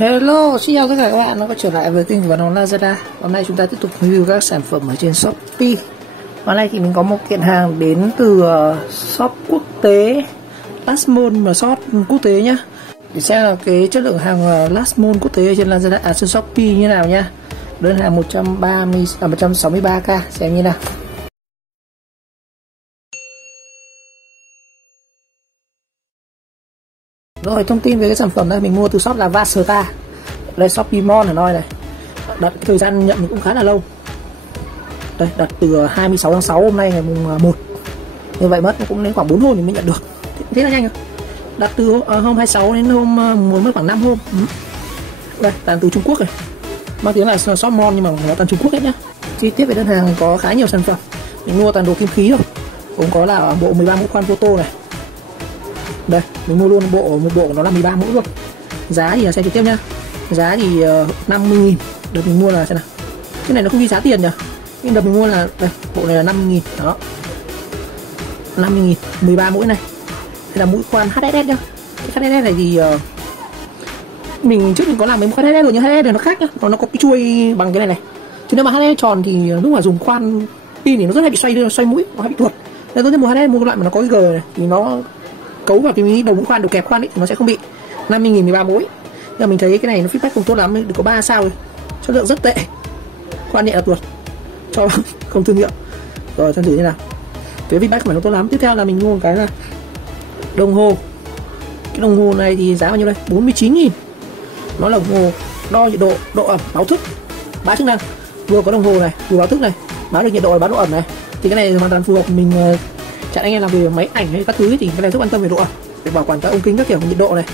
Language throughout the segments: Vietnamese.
Hello, xin chào tất cả các bạn đã quay trở lại với kênh của Văn Lazada. Hôm nay chúng ta tiếp tục review các sản phẩm ở trên Shopee. Hôm nay thì mình có một kiện hàng đến từ shop quốc tế Last Mall mà shop quốc tế nhá. Để xem là cái chất lượng hàng Last Mall quốc tế trên Lazada trên Shopee như nào nhá. Đơn hàng 163k, xem như nào. Rồi, thông tin về cái sản phẩm này mình mua từ shop là Vasata. Đây Shopee Mall ở nơi này. Đặt thời gian nhận cũng khá là lâu. Đây, đặt từ 26 tháng 6 hôm nay ngày mùng 1. Như vậy mất cũng đến khoảng 4 hôm thì mình nhận được. Thế là nhanh rồi. Đặt từ hôm 26 đến hôm 10 mất khoảng 5 hôm. Đây, toàn từ Trung Quốc này. Mang tiếng là shop mall nhưng mà nó toàn Trung Quốc hết nhá. Chi tiết về đơn hàng có khá nhiều sản phẩm. Mình mua toàn đồ kim khí rồi. Cũng có là bộ 13 mũ khoan photo này. Đây, mình mua luôn một bộ của nó là 13 mũ luôn. Giá thì là xem trực tiếp nhá. Giá thì 50.000. Đợt mình mua là xem nào. Cái này nó không ghi giá tiền nhỉ. Nhưng đợt mình mua là đây, bộ này là 50.000 đó. 50.000, 13 mũi này. Đây là mũi khoan HSS nhá. Cái HSS này thì mình trước mình có làm mấy mũi khoan HSS rồi, nhưng HSS này nó khác nhá. Nó có cái chuôi bằng cái này này. Chứ nếu mà HSS tròn thì lúc mà dùng khoan pin thì nó rất hay bị xoay mũi, nó hay bị tuột. Nên tôi muốn mua HSS mua loại mà nó có cái g này thì nó cấu vào cái đầu mũi khoan, đầu kẹp khoan ấy thì nó sẽ không bị. 50.000 13 mũi. Nhưng mà mình thấy cái này nó feedback không tốt lắm, được có 3 sao rồi. Chất lượng rất tệ. Khoan nhẹ là tuột. Cho không thương hiệu. Rồi xem thử thế nào. Cái feedback của nó tốt lắm. Tiếp theo là mình mua một cái là đồng hồ. Cái đồng hồ này thì giá bao nhiêu đây? 49.000. Nó là đồng hồ đo nhiệt độ, độ ẩm, báo thức, 3 chức năng. Vừa có đồng hồ này, vừa báo thức này, báo được nhiệt độ, báo độ ẩm này. Thì cái này hoàn toàn phù hợp mình chặn anh em làm về máy ảnh hay các thứ thì cái này rất quan tâm về độ ẩm, để bảo quản các ống kính các kiểu nhiệt độ này.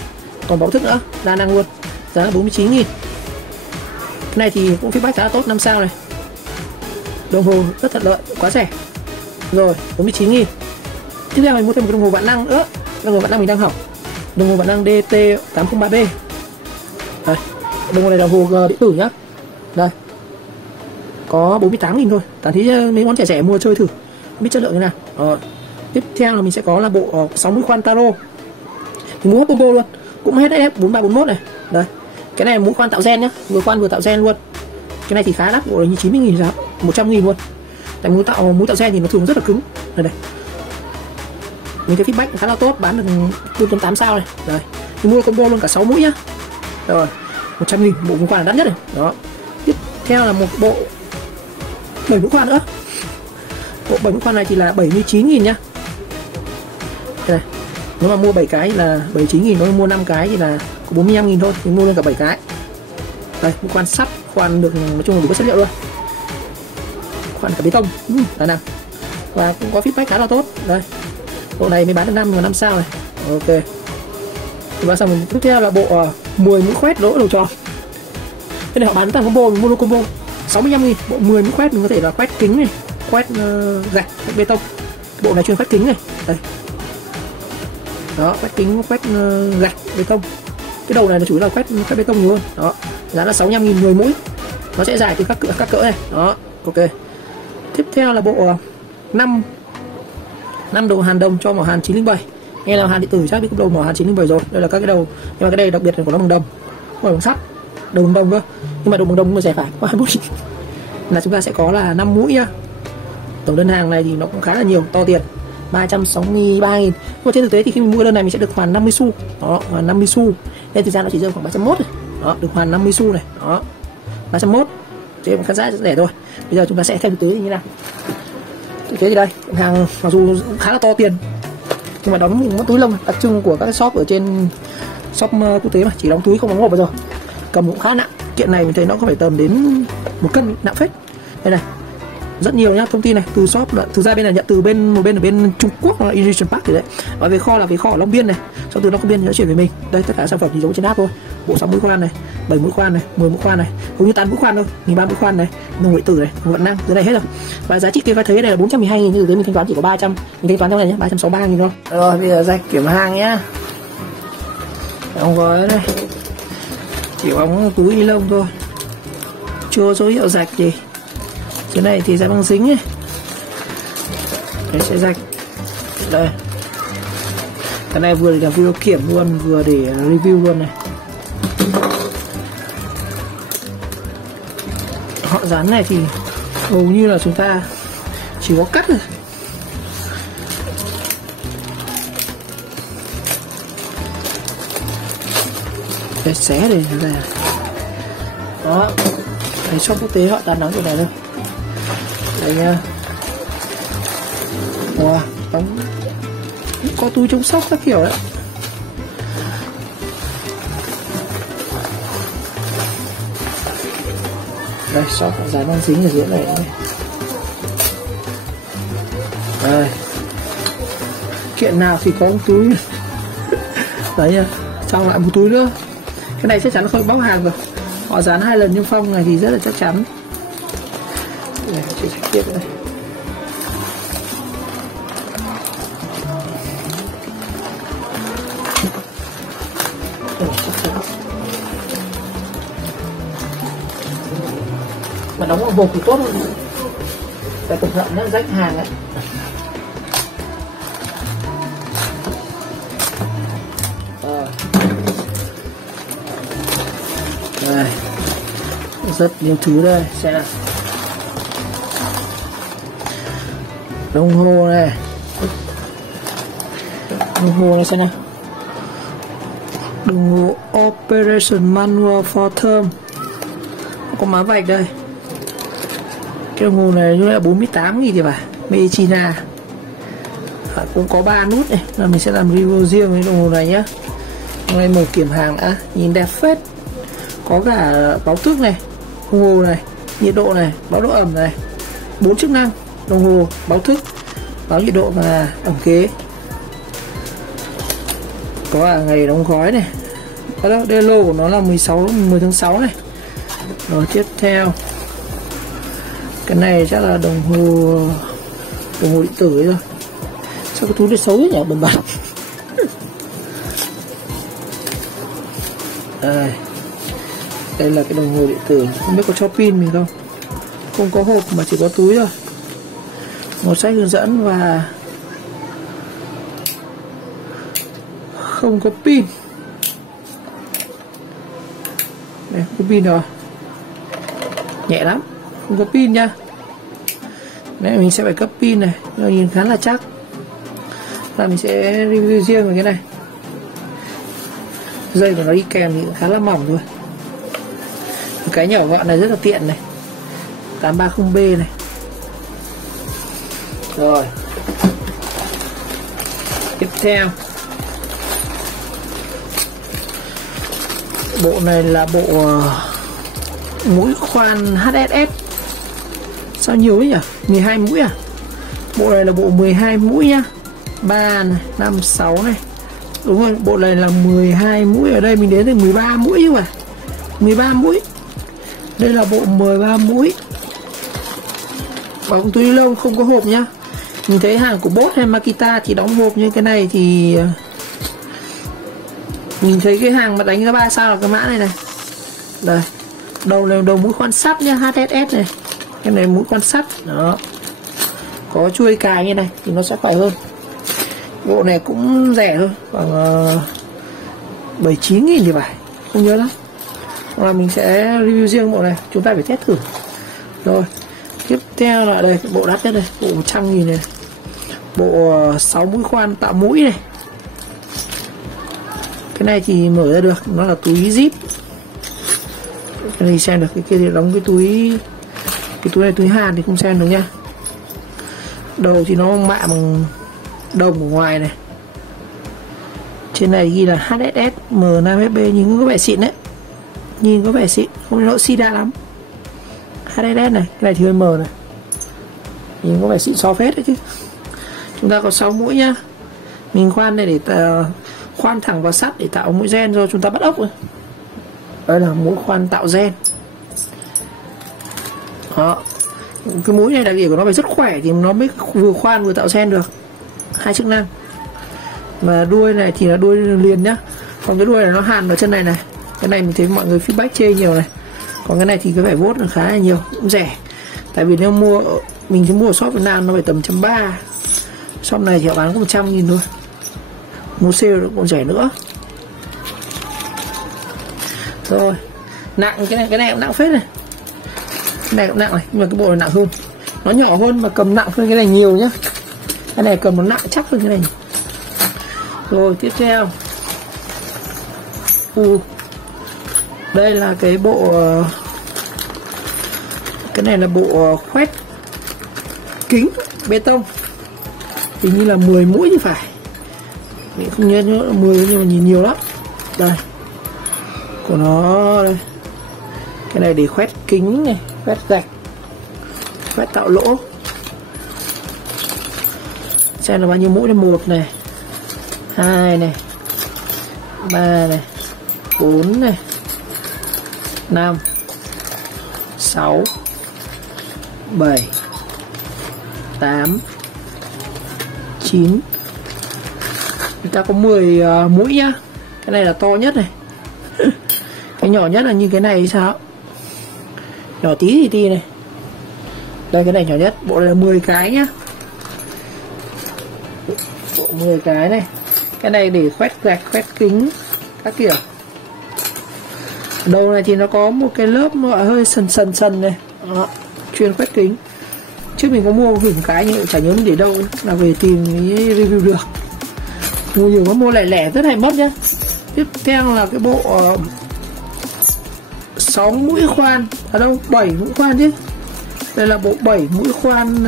Còn báo thức nữa, đa năng luôn. Giá là 49.000. Cái này thì cũng feedback khá là tốt, 5 sao này. Đồng hồ rất thuận lợi, quá rẻ. Rồi, 49.000. Tiếp theo mình mua thêm một đồng hồ vạn năng nữa. Đồng hồ vạn năng mình đang học. Đồng hồ vạn năng DT803B. Đây, đồng hồ này là hồ điện tử nhá. Đây. Có 48.000 thôi. Tản thấy mấy món trẻ trẻ mua chơi thử. Không biết chất lượng như nào. Tiếp theo là mình sẽ có là bộ 6 mũi khoan taro. Thì mũi combo luôn. Cũng hết SF 4341 này. Đây. Cái này mũi khoan tạo gen nhá, vừa khoan vừa tạo gen luôn. Cái này thì khá đắt, bộ này như 90.000 giá, 100.000 luôn. Tại mũi tạo gen thì nó thường rất là cứng. Đây này. Mình thấy feedback khá là tốt, bán được 4.8 sao này. Đây. Thì mua combo luôn cả 6 mũi nhá. Rồi, 100.000, bộ mũi khoan là đắt nhất này. Đó. Tiếp theo là một bộ 7 mũi khoan nữa. Bộ 7 mũi khoan này thì là 79.000 nhá. Đây này. Nếu mà mua 7 cái là 79.000, nếu mà mua 5 cái thì là có 45.000 thôi, thì mua lên cả 7 cái. Đây, mũi khoan sắt, khoan được nói chung là đủ các chất liệu luôn. Khoan cả bê tông, là nào. Và cũng có feedback khá là tốt. Đây. Bộ này mới bán được 5 sao này. Ok. Và xong tiếp theo là bộ 10 mũi khoét lỗ đầu tròn. Cái này họ bán toàn combo, mình mua luôn combo 65.000. Bộ 10 mũi khoét mình có thể là khoét kính này, khoét gạch, khoét bê tông. Bộ này chuyên khoét kính này. Đây. Đó, khoét kính, khoét gạch, bê tông. Cái đầu này là chủ yếu là khoét bê tông nhiều hơn. Đó. Giá là 65.000 10 mũi. Nó sẽ dài từ các cỡ này. Đó. Ok. Tiếp theo là bộ 5 đầu hàn đồng cho mỏ hàn 907. Nghe là hàn điện tử chắc biết đầu mỏ hàn 907 rồi. Đây là các cái đầu, nhưng mà cái đây đặc biệt là của nó bằng đồng, không phải bằng sắt, đầu bằng đồng cơ. Nhưng mà đầu bằng đồng mà rẻ phải có 20 là chúng ta sẽ có là 5 mũi nhá. Tổng đơn hàng này thì nó cũng khá là nhiều, to tiền, 363.000. Nhưng trên thực tế thì khi mình mua đơn này mình sẽ được hoàn 50 xu. Đó, hoàn 50 xu. Nên thực ra nó chỉ rơi khoảng 301 này. Đó, được hoàn 50 xu này. Đó. 301. Thế khá giá rẻ thôi. Bây giờ chúng ta sẽ xem thực tế như thế nào. Thực tế thì đây, hàng mặc dù khá là to tiền nhưng mà đóng những túi lông đặc trưng của các shop ở trên shop quốc tế mà chỉ đóng túi không đóng hộp vào rồi. Cầm cũng khá nặng. Kiện này mình thấy nó có phải tầm đến 1 cân, nặng phết. Đây này. Rất nhiều nhá, thông tin này từ shop, thực ra bên này nhận từ một bên ở bên Trung Quốc là Innovation Park thì đấy, và về kho là về kho ở Long Biên này, sau từ Long Biên thì nó chuyển về mình. Đây tất cả sản phẩm thì giống trên app thôi. Bộ 6 mũi khoan này, 7 mũi khoan này, 10 mũi khoan này, cũng như 8 mũi khoan thôi, 13 mũi khoan này, đồng điện tử này, vạn năng, cái này hết rồi. Và giá trị kia thấy này là 412.000, nhưng thực tế mình thanh toán chỉ có 300, mình thanh toán trong này nhé, 363.000 thôi. Rồi bây giờ rạch kiểm hàng nhá. Đóng gói đây, chỉ bóng túi ni lông thôi, chưa dấu hiệu rạch gì. Cái này thì sẽ băng dính ấy. Đấy sẽ rạch. Đây. Cái này vừa để làm video kiểm luôn, vừa để review luôn này. họ dán này thì hầu như là chúng ta chỉ có cắt thôi. Để xé để ra. Đó. Đấy, shop quốc tế họ dán đóng chỗ này thôi. Đấy nha. Wow, đóng có túi chống sốc các kiểu đấy. Đây, shop họ dán băng dính ở dưới này. Đây. Kiện nào thì có một túi. Đấy nha, xong lại một túi nữa. Cái này chắc chắn không bóc hàng rồi. Họ dán 2 lần niêm phong này thì rất là chắc chắn. Đây, chỉ trách tiếp đây. Mà đóng vào hộp thì tốt hơn. Phải cẩn thận nó rách hàng ấy. Đây. Rất nhiều thứ đây, xem nào. Đồng hồ này. Đồng hồ này xem nào. Đồng hồ Operation Manual for Term. Có má vạch đây. Cái đồng hồ này như là 48.000 thì phải. Made in China. Cũng có 3 nút này. Là mình sẽ làm review riêng với đồng hồ này nhá. Hôm nay mở kiểm hàng đã. Nhìn đẹp phết. Có cả báo thức này, đồng hồ này, nhiệt độ này, báo độ ẩm này, 4 chức năng, đồng hồ, báo thức, báo nhiệt độ và ẩm kế. Có cả ngày đóng gói này. Đây lô của nó là 10 tháng 6 này. Rồi tiếp theo. Cái này chắc là đồng hồ điện tử ấy rồi. Sao cái túi này xấu nhỉ, bẩn bẩn. Đây là cái đồng hồ điện tử, không biết có cho pin mình không. Không có hộp mà chỉ có túi thôi. Một sách hướng dẫn và không có pin. Đây, có pin rồi. Nhẹ lắm, không có pin nha. Đấy, mình sẽ phải cấp pin này, nhưng nhìn khá là chắc. Và mình sẽ review riêng về cái này. Dây của nó đi kèm thì cũng khá là mỏng thôi. Cái nhỏ gọn này rất là tiện này. 830B này. Rồi. Tiếp theo. Bộ này là bộ mũi khoan HSS. Sao nhiều ấy nhỉ? 12 mũi à? Bộ này là bộ 12 mũi nhá. 3 này, 5, 6 này. Đúng rồi, bộ này là 12 mũi. Ở đây mình đến được 13 mũi chứ mà. 13 mũi. Đây là bộ 13 mũi. Bóng túi ni lông không có hộp nhá. Mình thấy hàng của Boss hay Makita thì đóng hộp, như cái này thì mình thấy cái hàng mà đánh ra 3 sao là cái mã này này. Đây. Đầu này đầu mũi khoan sắt nhá, HSS này. Cái này mũi khoan sắt. Đó. Có chuôi cài như này thì nó sẽ khỏe hơn. Bộ này cũng rẻ thôi, khoảng 79.000 thì phải, không nhớ lắm. Và mình sẽ review riêng bộ này, chúng ta phải test thử. Rồi, tiếp theo là đây, bộ đắt nhất đây, bộ 100.000 này. Bộ 6 mũi khoan tạo mũi này. Cái này thì mở ra được, nó là túi zip. Cái này xem được, cái kia thì đóng cái túi. Cái túi này túi hàn thì không xem được nha. Đầu thì nó mạ bằng đồng ở ngoài này. Trên này ghi là HSS M5FB, nhìn có vẻ xịn đấy. Nhìn có vẻ xịn, không đến nỗi sida lắm. HSS này, cái này thì hơi mờ này. Nhìn có vẻ xịn so phết đấy chứ. Chúng ta có 6 mũi nhá. Mình khoan này để khoan thẳng vào sắt để tạo mũi gen rồi chúng ta bắt ốc rồi. Đây là mũi khoan tạo gen. Đó. Cái mũi này đặc điểm của nó phải rất khỏe thì nó mới vừa khoan vừa tạo gen được. 2 chức năng. Mà đuôi này thì là đuôi liền nhá. Còn cái đuôi này nó hàn vào chân này này. Cái này mình thấy mọi người feedback chê nhiều này. Còn cái này thì cái phải vốt là khá là nhiều, cũng rẻ. Tại vì nếu mua mình chỉ mua ở shop Việt Nam nó phải tầm 130. Shop này chỉ bán có 100.000 thôi. Mua sale nó còn rẻ nữa. Rồi, nặng cái này cũng nặng phết này. này cũng nặng này, nhưng mà cái bộ này nặng hơn, nó nhỏ hơn mà cầm nặng hơn cái này nhiều nhá. Cái này cầm nó nặng chắc hơn cái này. Rồi tiếp theo đây là cái bộ, cái này là bộ khoét kính bê tông, hình như là 10 mũi thì phải, mình không nhớ nữa là 10 nhưng mà nhìn nhiều lắm. Đây của nó đây. Cái này để khoét kính này, khoét gạch, khoét tạo lỗ. Xem là bao nhiêu mũi này, 1 này, 2 này, 3 này, 4 này, 5, 6, 7, 8, 9. Người ta có 10 mũi nhá. Cái này là to nhất này. Cái nhỏ nhất là như cái này sao? Nhỏ tí thì này. Đây cái này nhỏ nhất, bộ này là 10 cái nhá. Bộ 10 cái này. Cái này để khoét gạch, khoét kính các kiểu. Đầu này thì nó có một cái lớp nó hơi sần này. Đó, chuyên khoét kính. Trước mình có mua gửi một cái nhưng chả nhớ mình để đâu, là về tìm mới review được. Mua nhiều quá, mua lẻ lẻ rất hay mất nhá. Tiếp theo là cái bộ 6 mũi khoan, ở đâu 7 mũi khoan chứ. Đây là bộ 7 mũi khoan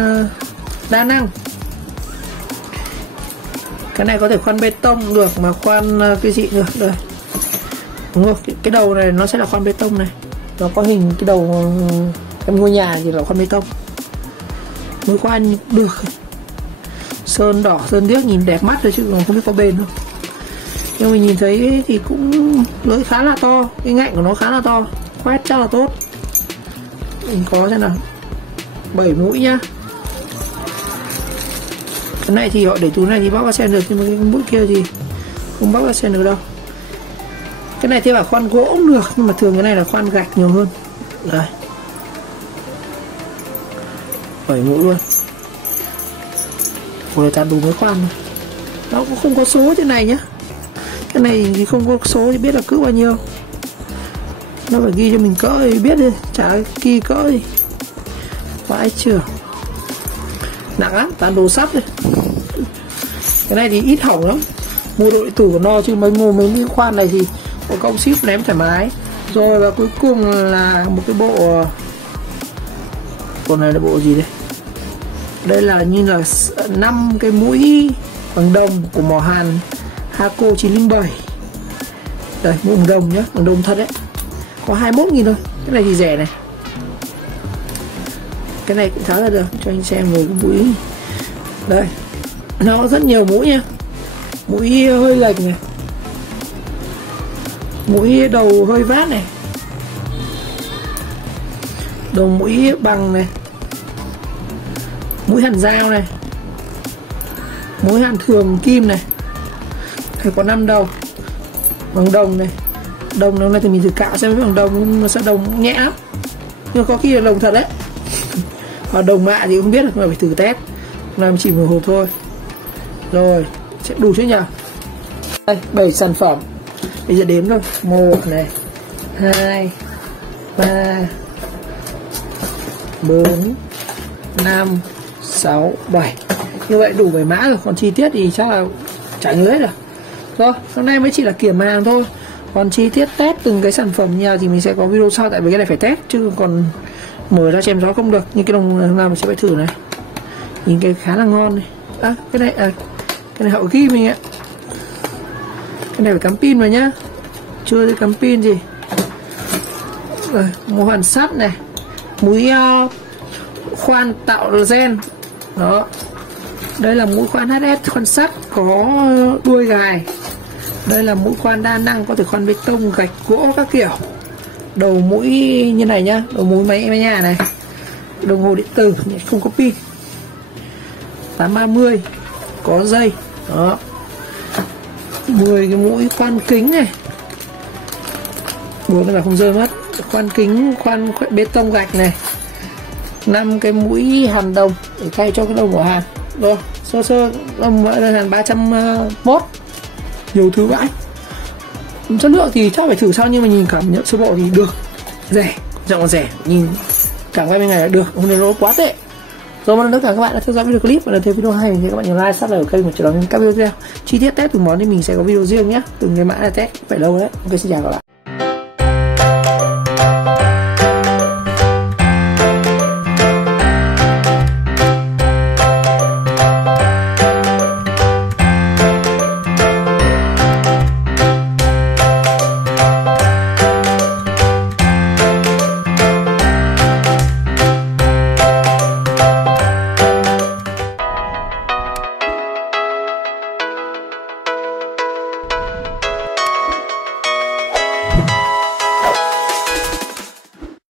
đa năng. Cái này có thể khoan bê tông được mà khoan cái gì được đây. Đúng không? Cái đầu này nó sẽ là khoan bê tông này. Nó có hình cái đầu em ngôi nhà thì là khoan bê tông. Mũi khoan được. Sơn đỏ, sơn điếc nhìn đẹp mắt rồi chứ không biết có bền không. Nhưng mình nhìn thấy thì cũng lưỡi khá là to, cái ngạnh của nó khá là to, khoét chắc là tốt. Mình có xem nào, 7 mũi nhá. Cái này thì họ để túi này thì bóc ra xem được, nhưng mà cái mũi kia thì không bóc ra xem được đâu. Cái này thì bảo khoan gỗ cũng được, nhưng mà thường cái này là khoan gạch nhiều hơn. Đây, 7 mũi luôn. Rồi ta đủ mới khoan này. Nó cũng không có số trên này nhá. Cái này thì không có số thì biết là cỡ bao nhiêu. Nó phải ghi cho mình cỡ thì biết đi, chả ghi cỡ gì. Vãi chưởng. Nặng lắm, toàn đồ sắt rồi. Cái này thì ít hỏng lắm. Mua đồ điện tử của nó chứ mấy cái khoan này thì có công ship ném thoải mái. Rồi và cuối cùng là một cái bộ này là bộ gì đây? Đây là như là 5 cái mũi bằng đồng của mỏ hàn Hako 907. Đây, mũi bằng đồng nhá, bằng đồng thật đấy. Có 21.000 thôi. Cái này thì rẻ này. Cái này cũng khá là được, cho anh xem về cái mũi. Đây, nó có rất nhiều mũi nha. Mũi hơi lệch này, mũi đầu hơi vát này, đầu mũi bằng này, mũi hàn dao này, mũi hàn thường kim này. Hay có 5 đầu bằng đồng này. Đồng này thì mình thử cạo xem với bằng đồng, nhưng mà sao đồng nhẹ lắm, nhưng có khi là đồng thật đấy. Và đồng mạ thì không biết được, mà phải thử test. Làm chỉ một hộp thôi. Rồi, sẽ đủ chứ nhỉ? Đây, 7 sản phẩm. Bây giờ đếm thôi. 1 này, 2, 3, 4, 5, 6, 7. Như vậy đủ 7 mã rồi. Còn chi tiết thì chắc là chả nhớ hết rồi. Rồi, hôm nay mới chỉ là kiểm hàng thôi. Còn chi tiết test từng cái sản phẩm nhà thì mình sẽ có video sau. Tại vì cái này phải test, chứ còn mở ra chém gió không được. Như cái đồng nào mình sẽ phải thử này. Nhìn cái khá là ngon này. À, cái này họ ghi mình ạ. Cái này phải cắm pin vào nhá. Chưa thấy cắm pin gì. Rồi, một hoàn sắt này. Mũi khoan tạo gen. Đó. Đây là mũi khoan HS, khoan sắt có đuôi gài. Đây là mũi khoan đa năng, có thể khoan bê tông, gạch, gỗ các kiểu. Đầu mũi như này nhá, đầu mũi máy nhà này. Đồng hồ điện tử không có pin. 830 có dây. Đó. 10 cái mũi khoan kính này. Buồn là không rơi mất. Khoan kính, khoan bê tông gạch này. 5 cái mũi hàn đồng để thay cho cái đầu mỏ hàn. Rồi, sơ mỗi hàn 301. Nhiều thứ vãi. Chất lượng thì chắc phải thử sau, nhưng mà nhìn cảm nhận sơ bộ thì được. Rẻ, giọng là rẻ, nhìn cảm ơn ngày là được, không nên nó quá tệ. Rồi một lần nữa cảm ơn các bạn đã theo dõi video clip, và nếu thấy video hay thì các bạn nhớ like, subscribe kênh và chờ đón các video chi tiết test từng món thì mình sẽ có video riêng nhé. Từng cái mã là test phải lâu đấy. Ok, xin chào các bạn.